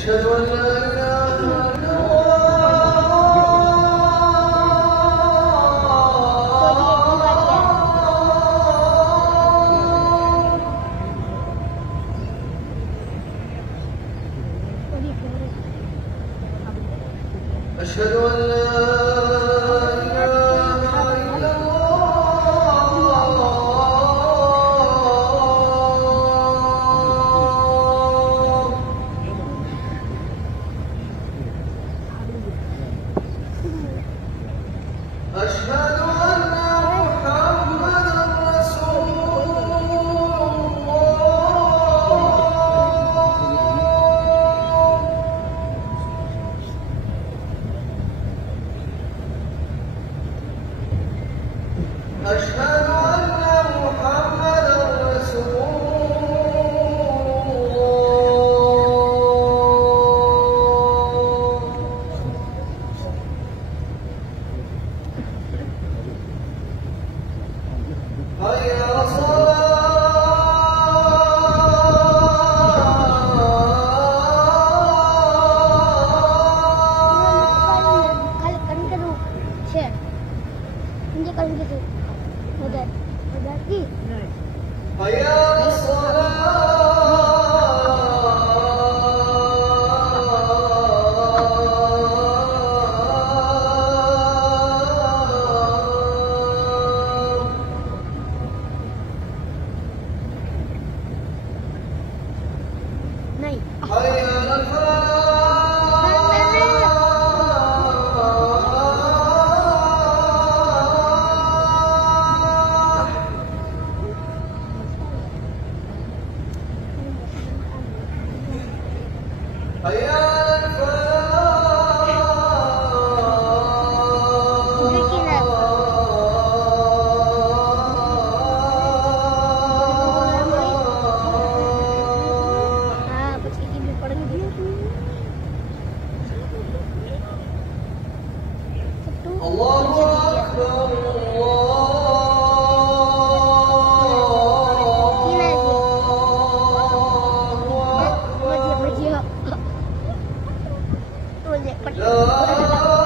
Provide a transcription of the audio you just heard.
أشهد أن لا إله إلا أشهد أن لا إله إلا الله أشهد أن محمدا رسول الله أشهد أن محمدا رسول الله حي على حي على حي على حي على الله أكبر الله أكبر لا